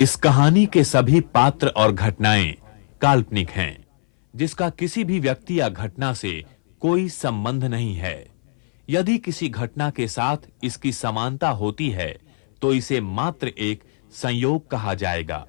इस कहानी के सभी पात्र और घटनाएं काल्पनिक हैं, जिसका किसी भी व्यक्ति या घटना से कोई संबंध नहीं है। यदि किसी घटना के साथ इसकी समानता होती है, तो इसे मात्र एक संयोग कहा जाएगा।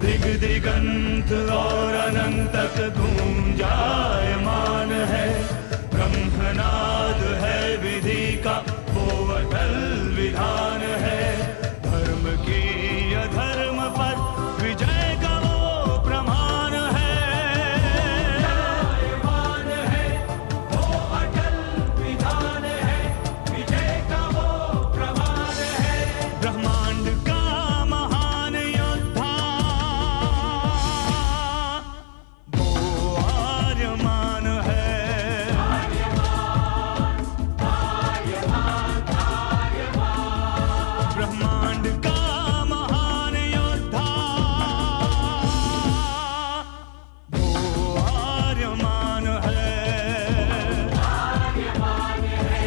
दिग दिगंत और अनंत तक गूंजायमान है। ब्रह्मनाद है विधि का वो अटल विधान है। धर्म की अधर्म पर विजय का वो प्रमाण है। जायमान है वो अटल विधान है। विजय का वो प्रमाण है। ब्रह्मांड का महान योद्धा आर्यमान है। ब्रह्मांड का महान योद्धा वो आर्यमान है। आर्यमान है।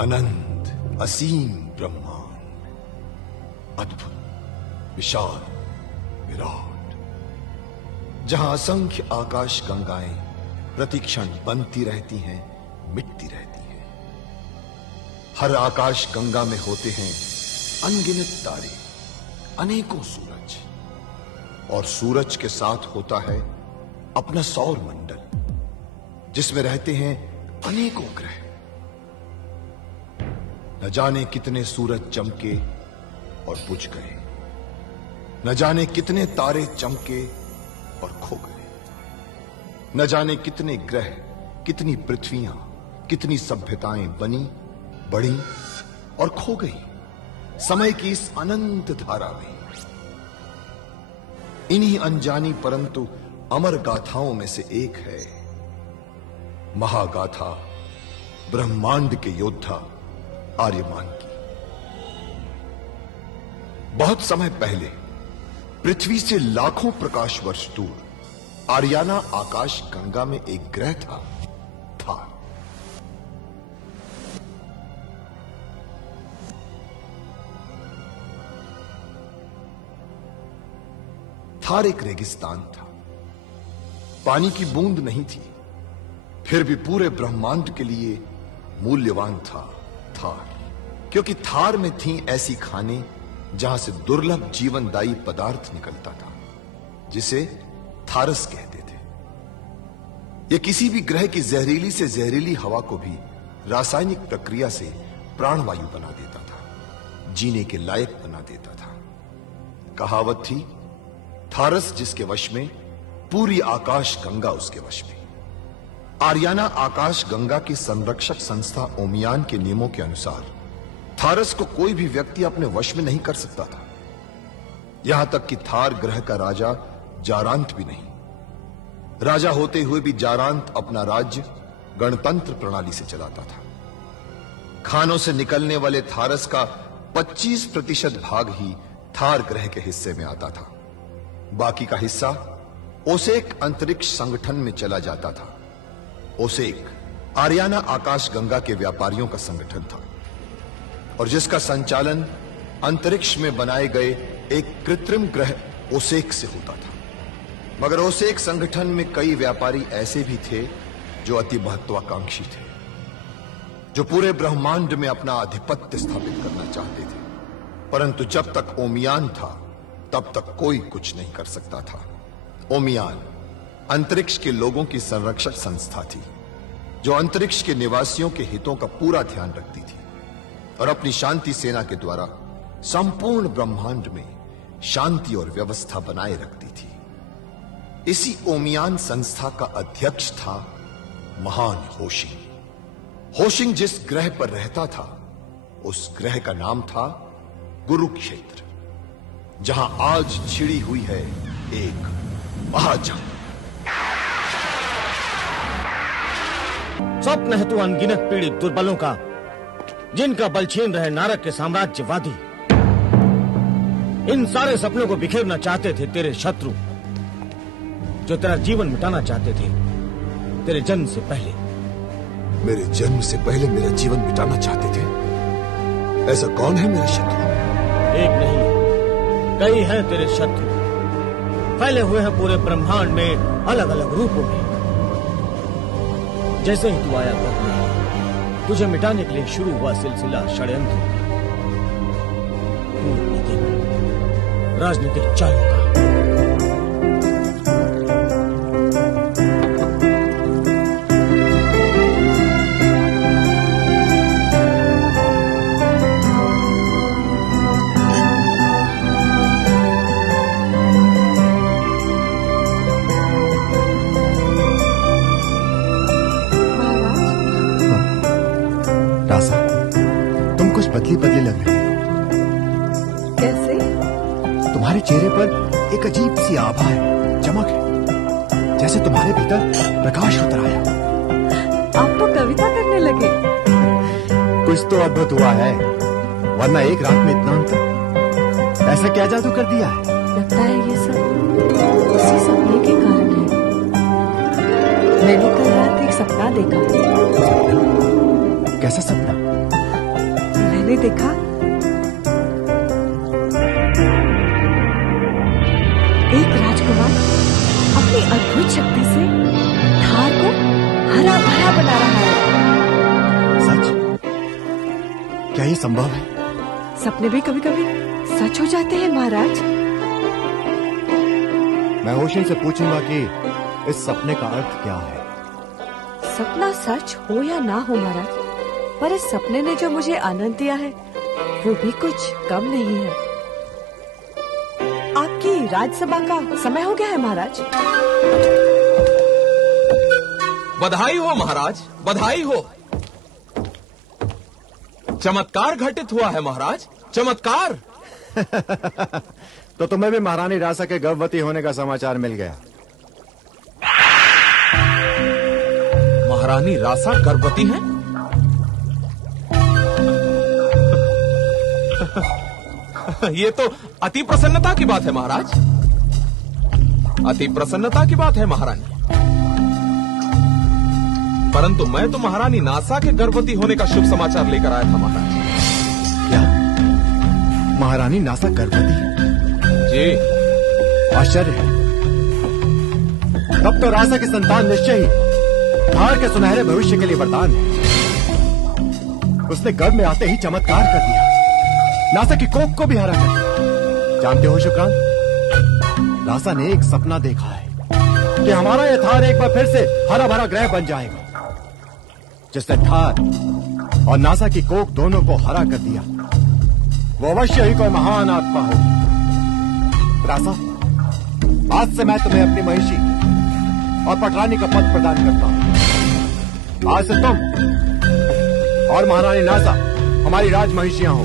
अनंत असीम ब्रह्मांड, अद्भुत, विशाल, विराट, जहां असंख्य आकाश गंगाएं प्रतिक्षण बनती रहती हैं, मिटती रहती हैं। हर आकाश गंगा में होते हैं अनगिनत तारे, अनेकों सूरज, और सूरज के साथ होता है अपना सौर मंडल, जिसमें रहते हैं अनेकों ग्रह। न जाने कितने सूरज चमके और बुझ गए, न जाने कितने तारे चमके और खो गए, न जाने कितने ग्रह, कितनी पृथ्वियां, कितनी सभ्यताएं बनी, बढ़ी और खो गई समय की इस अनंत धारा में। इन्हीं अनजानी परंतु अमर गाथाओं में से एक है महागाथा ब्रह्मांड के योद्धा आर्यमान की। बहुत समय पहले पृथ्वी से लाखों प्रकाश वर्ष दूर आर्याना आकाश गंगा में एक ग्रह था, थार। थार एक रेगिस्तान था, पानी की बूंद नहीं थी, फिर भी पूरे ब्रह्मांड के लिए मूल्यवान था थार, क्योंकि थार में थी ऐसी खाने जहां से दुर्लभ जीवनदायी पदार्थ निकलता था, जिसे थारस कहते थे। यह किसी भी ग्रह की जहरीली से जहरीली हवा को भी रासायनिक प्रक्रिया से प्राणवायु बना देता था, जीने के लायक बना देता था। कहावत थी, थारस जिसके वश में, पूरी आकाश गंगा उसके वश में। आर्याना आकाश गंगा की संरक्षक संस्था ओमियान के नियमों के अनुसार थारस को कोई भी व्यक्ति अपने वश में नहीं कर सकता था। यहां तक कि थार ग्रह का राजा जारांत भी नहीं। राजा होते हुए भी जारांत अपना राज्य गणतंत्र प्रणाली से चलाता था। खानों से निकलने वाले थारस का 25% भाग ही थार ग्रह के हिस्से में आता था। बाकी का हिस्सा ओसेक अंतरिक्ष संगठन में चला जाता था। ओसेक आरियाना आकाश गंगा के व्यापारियों का संगठन था और जिसका संचालन अंतरिक्ष में बनाए गए एक कृत्रिम ग्रह ओसेक से होता था। मगर ओसेक संगठन में कई व्यापारी ऐसे भी थे जो अति महत्वाकांक्षी थे, जो पूरे ब्रह्मांड में अपना आधिपत्य स्थापित करना चाहते थे। परंतु जब तक ओमियान था तब तक कोई कुछ नहीं कर सकता था। ओमियान अंतरिक्ष के लोगों की संरक्षक संस्था थी जो अंतरिक्ष के निवासियों के हितों का पूरा ध्यान रखती थी और अपनी शांति सेना के द्वारा संपूर्ण ब्रह्मांड में शांति और व्यवस्था बनाए रखती थी। इसी ओमियान संस्था का अध्यक्ष था महान होशिंग। होशिंग जिस ग्रह पर रहता था उस ग्रह का नाम था कुरुक्षेत्र, जहां आज छिड़ी हुई है एक महाजंग। स्वप्न है तू अनगिनत पीड़ित दुर्बलों का, जिनका बल छीन रहे नारक के साम्राज्यवादी। इन सारे सपनों को बिखेरना चाहते थे तेरे शत्रु, जो तेरा जीवन मिटाना चाहते थे तेरे जन्म से पहले। मेरे जन्म से पहले मेरा जीवन मिटाना चाहते थे? ऐसा कौन है मेरा शत्रु? एक नहीं, कई हैं तेरे शत्रु, फैले हुए हैं पूरे ब्रह्मांड में अलग अलग रूपों में। जैसे ही तू आया करने, तुझे मिटाने के लिए शुरू हुआ सिलसिला षड्यंत्र का, कूटनीतिक, राजनीतिक चालों का। रासा, तुम कुछ बदली बदली लग रही हो। कैसे? तुम्हारे चेहरे पर एक अजीब सी आभा है, चमक है, जैसे तुम्हारे भीतर प्रकाश उतर आया। आप तो कविता करने लगे। कुछ तो अद्भुत हुआ है, वरना एक रात में इतना अंतर। ऐसा क्या जादू कर दिया है? लगता है ये सब उसी सपने के कारण है। मैंने कल रात एक सपना देखा। कैसा सपना? मैंने देखा एक राजकुमार अपनी अद्भुत शक्ति से थार को हरा भरा बना रहा है। सच? क्या ये संभव है? सपने भी कभी कभी सच हो जाते हैं महाराज। मैं होशिंग से पूछूंगा कि इस सपने का अर्थ क्या है। सपना सच हो या ना हो महाराज, पर इस सपने ने जो मुझे आनंद दिया है वो भी कुछ कम नहीं है। आपकी राजसभा का समय हो गया है महाराज। बधाई हो महाराज, बधाई हो। चमत्कार घटित हुआ है महाराज, चमत्कार। तो तुम्हें भी महारानी रासा के गर्भवती होने का समाचार मिल गया। महारानी रासा गर्भवती हैं? ये तो अति प्रसन्नता की बात है महाराज, अति प्रसन्नता की बात है महारानी। परंतु मैं तो महारानी नासा के गर्भवती होने का शुभ समाचार लेकर आया था महाराज। क्या? महारानी नासा गर्भवती है? जी। आश्चर्य है। तब तो रासा की संतान निश्चय ही थार के सुनहरे भविष्य के लिए वरदान है। उसने गर्भ में आते ही चमत्कार कर दिया, नासा की कोख को भी हरा कर दिया। जानते हो शुक्रान, नासा ने एक सपना देखा है कि हमारा यह थार एक बार फिर से हरा भरा ग्रह बन जाएगा। जिसने थार और नासा की कोख दोनों को हरा कर दिया वो अवश्य ही कोई महान आत्मा होगी। रासा, आज से मैं तुम्हें अपनी महिषी और पटरानी का पद प्रदान करता हूं। आज से तुम और महारानी नासा हमारी राजमहिषियां हो,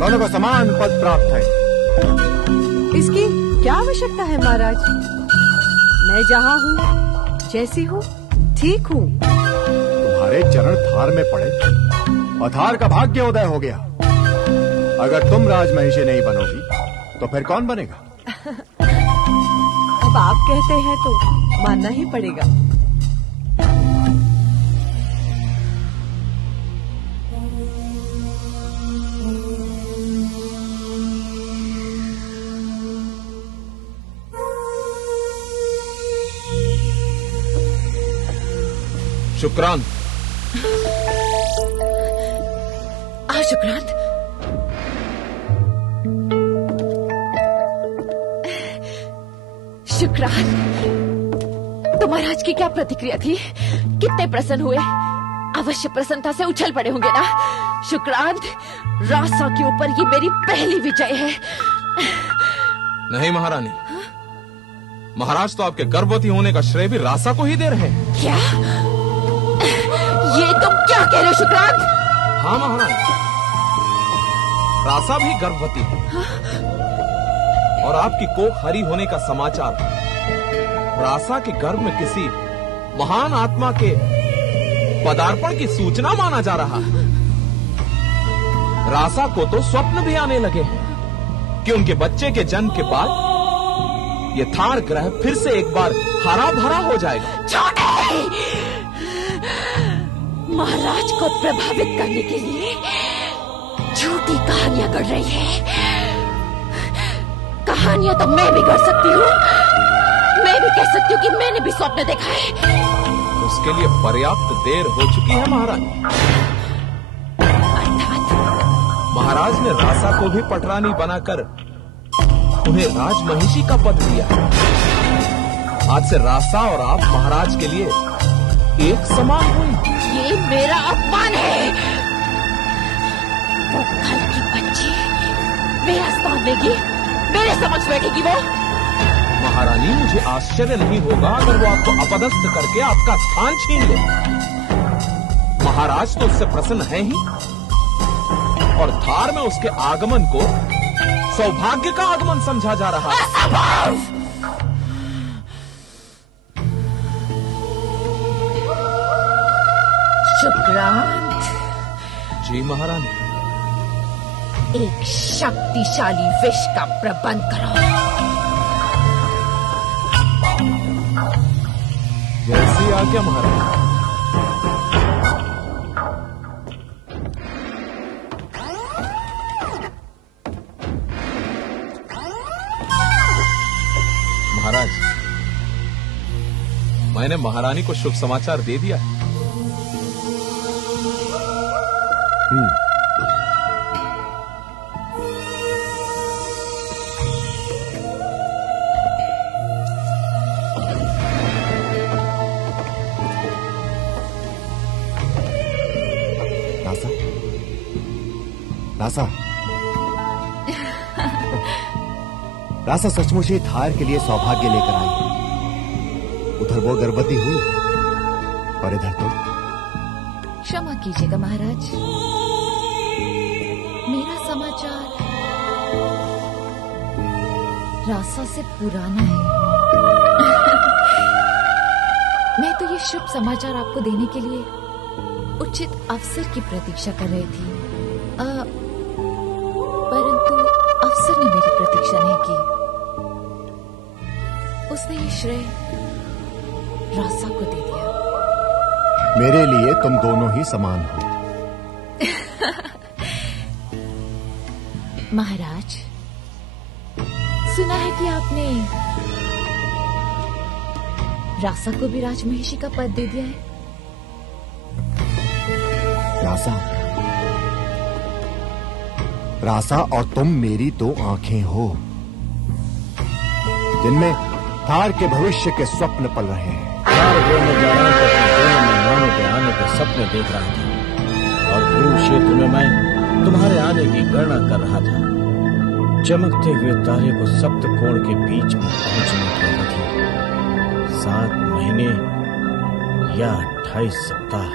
दोनों को समान पद प्राप्त है। इसकी क्या आवश्यकता है महाराज? मैं जहाँ हूँ, जैसी हूँ, ठीक हूँ। तुम्हारे चरण थार में पड़े और थार का भाग्य उदय हो गया। अगर तुम राजमहिषी नहीं बनोगी तो फिर कौन बनेगा? अब आप कहते हैं तो मानना ही पड़ेगा। शुक्रांत। शुक्रांत, शुक्रांत, तो महाराज की क्या प्रतिक्रिया थी? कितने प्रसन्न हुए? अवश्य प्रसन्नता से उछल पड़े होंगे ना? शुक्रांत, रासा के ऊपर ये मेरी पहली विजय है। नहीं महारानी, महाराज तो आपके गर्भवती होने का श्रेय भी रासा को ही दे रहे हैं। क्या? ये तुम क्या कह रहे हो शुक्रांत? हाँ महारानी, रासा भी गर्भवती है और आपकी कोख हरी होने का समाचार रासा के गर्भ में किसी महान आत्मा के पदार्पण की सूचना माना जा रहा है। रासा को तो स्वप्न भी आने लगे हैं कि उनके बच्चे के जन्म के बाद ये थार ग्रह फिर से एक बार हरा भरा हो जाएगा। छोटे! महाराज को प्रभावित करने के लिए झूठी कहानियां गढ़ रही है। कहानियां तो मैं भी गढ़ सकती हूँ। मैं भी कह सकती हूँ कि मैंने भी स्वप्न देखा है। उसके लिए पर्याप्त देर हो चुकी है महाराज। अर्थात महाराज ने रासा को भी पटरानी बनाकर उन्हें राजमहिषी का पद दिया। आज से रासा और आप महाराज के लिए एक समान हुई। ये मेरा अपमान है। वो कल की बच्ची मेरा स्थान लेगी, मेरे समक्ष बैठेगी वो। महारानी, मुझे आश्चर्य नहीं होगा अगर वो आपको अपदस्थ करके आपका स्थान छीन ले। महाराज तो उससे प्रसन्न है ही और थार में उसके आगमन को सौभाग्य का आगमन समझा जा रहा है। शुक्रांत, जी महारानी। एक शक्तिशाली विष का प्रबंध करो। जैसी आज्ञा महारानी। महाराज, मैंने महारानी को शुभ समाचार दे दिया है। रासा, रासा सचमुच ही थार के लिए सौभाग्य लेकर आई। उधर वो गर्भवती हुई और इधर तो। क्षमा कीजिएगा महाराज, मेरा समाचार रासा से पुराना है। मैं तो ये शुभ समाचार आपको देने के लिए उचित अवसर की प्रतीक्षा कर रही थी, परंतु अफसर ने मेरी प्रतीक्षा नहीं की। उसने ये श्रेय रासा को दे दिया। मेरे लिए तुम दोनों ही समान हो। महाराज, सुना है कि आपने रासा को भी राजमहिषी का पद दे दिया है। रासा, रासा और तुम मेरी दो आंखें हो जिनमें थार के भविष्य के स्वप्न पल रहे हैं। के आने के सपने देख रहा था और कुरुक्षेत्र में मैं तुम्हारे आने की गणना कर रहा था। चमकते हुए तारे को सप्त कोण के बीच में पहुंचने की अवधि 7 महीने या 28 सप्ताह।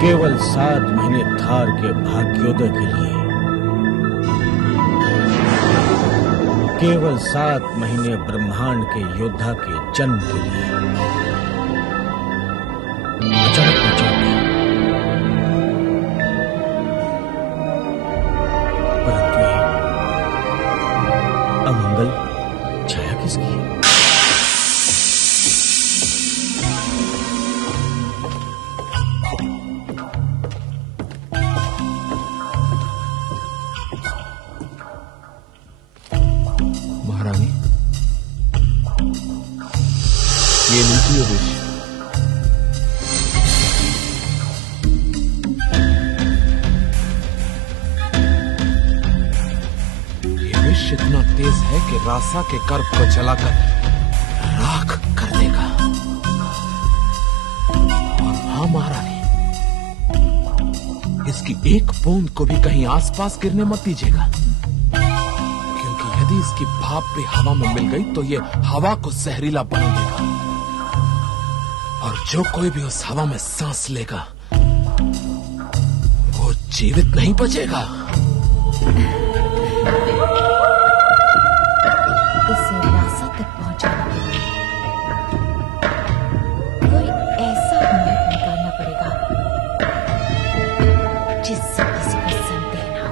केवल 7 महीने थार के भाग्योदय के लिए, केवल 7 महीने ब्रह्मांड के योद्धा के जन्म के लिए अचानक मैं चौंक गया। परंतु ये अमंगल छाया किसकी है? महारानी, ये लीजिए विष। ये विष इतना तेज है कि रासा के गर्भ को जलाकर राख कर देगा। और हाँ महारानी, इसकी एक बूंद को भी कहीं आसपास गिरने मत दीजिएगा, यदि इसकी भाप भी हवा में मिल गई तो ये हवा को जहरीला बना देगा, और जो कोई भी उस हवा में सांस लेगा वो जीवित नहीं बचेगा। इसे रासा तक पहुंचाने के लिए कोई ऐसा मार्ग निकालना पड़ेगा जिससे किसी को संदेह ना हो।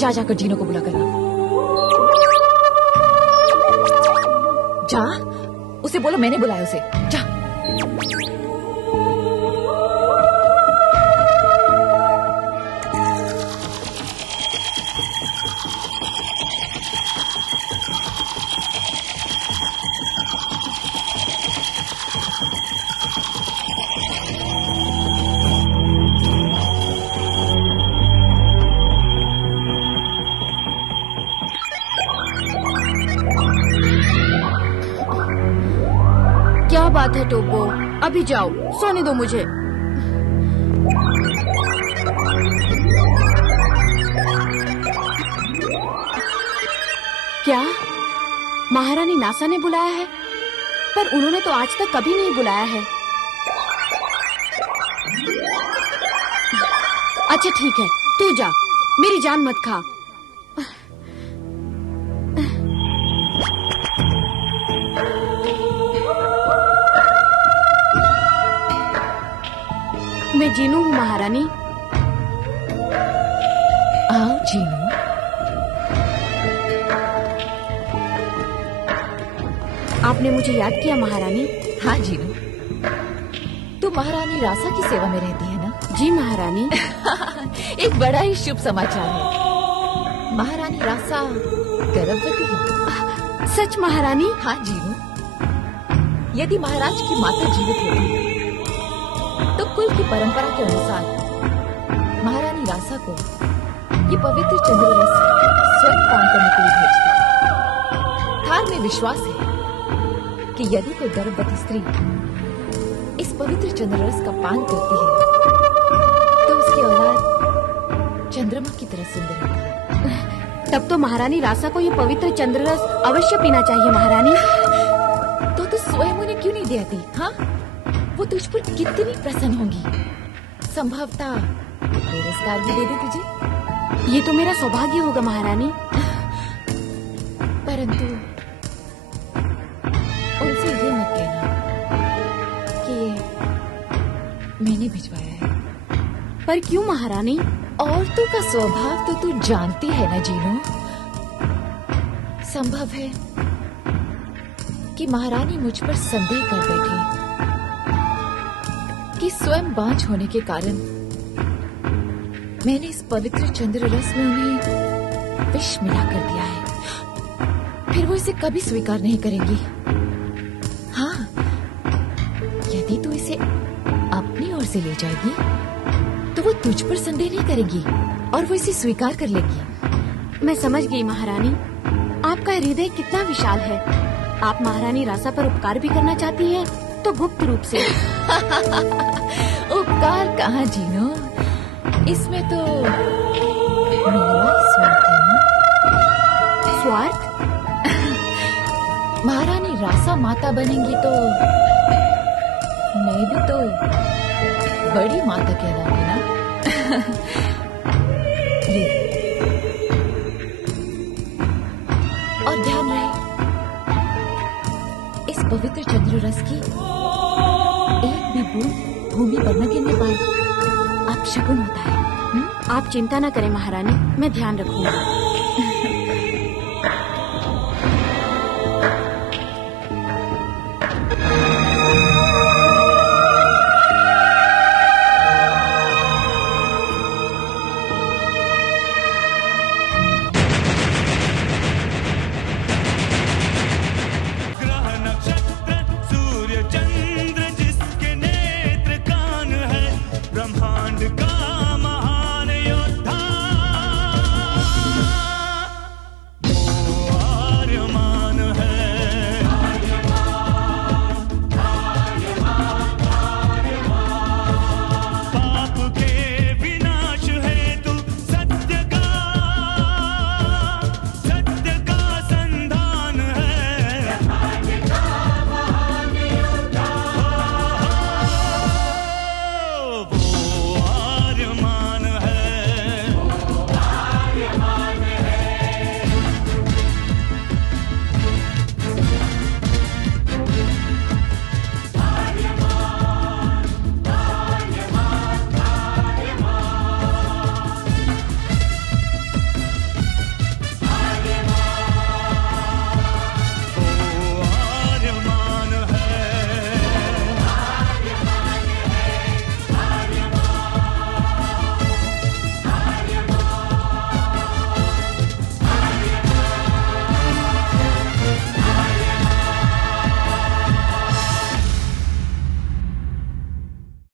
जा जाकर जीनो को बुला करना। जा, उसे बोलो मैंने बुलाया उसे। जा। क्या बात है टोपो, अभी जाओ, सोने दो मुझे। क्या महारानी नासा ने बुलाया है? पर उन्होंने तो आज तक कभी नहीं बुलाया है। अच्छा ठीक है, तू जा, मेरी जान मत खा। मैं जीनू हूँ महारानी। आओ जीनू। आपने मुझे याद किया महारानी? हाँ जीनू, तू महारानी रासा की सेवा में रहती है ना? जी महारानी। एक बड़ा ही शुभ समाचार है, महारानी रासा गर्भवती है। सच महारानी? हाँ जीनू, यदि महाराज की माता जीवित होती तो कुल की परंपरा के अनुसार महारानी रासा को ये पवित्र चंद्ररस स्वयं पान करने के लिए भेजती। थार में विश्वास है कि यदि कोई गर्भवती स्त्री इस पवित्र चंद्ररस का पान करती है तो उसकी औलाद चंद्रमा की तरह सुंदर होती है। तब तो महारानी रासा को ये पवित्र चंद्ररस अवश्य पीना चाहिए महारानी। तो स्वयं उन्हें क्यों नहीं देती? हाँ, वो तुझ पर कितनी प्रसन्न होंगी। संभवतः पुरस्कार भी दे दे तुझे। ये तो मेरा सौभाग्य होगा महारानी। परंतु उनसे ये मत कहना कि ये मैंने भिजवाया है। पर क्यों महारानी? औरतों का स्वभाव तो तू जानती है ना जीनू। संभव है कि महारानी मुझ पर संदेह कर बैठी कि स्वयं बांझ होने के कारण मैंने इस पवित्र चंद्र रस में उन्हें विष मिला कर दिया है। फिर वो इसे कभी स्वीकार नहीं करेंगी। हाँ, उसे अपनी ओर से ले जाएगी तो वो तुझ पर संदेह नहीं करेगी और वो इसे स्वीकार कर लेगी। मैं समझ गई महारानी, आपका हृदय कितना विशाल है। आप महारानी रासा पर उपकार भी करना चाहती हैं, तो गुप्त रूप से। उपकार कहाँ जीनो, इसमें तो मेरा स्वार्थ है ना। स्वार्थ? महारानी रासा माता बनेंगी तो मैं भी तो बड़ी माता कहलाऊंगी ना। ले। और ध्यान रहे, इस पवित्र चंद्र रस की एक भी बूंद भूमि पर न गिरने पाए। आप शगुन होता है। आप चिंता न करें महारानी, मैं ध्यान रखूंगी। सूर्य चंद्र जिसके नेत्र कान है, ब्रह्मांड का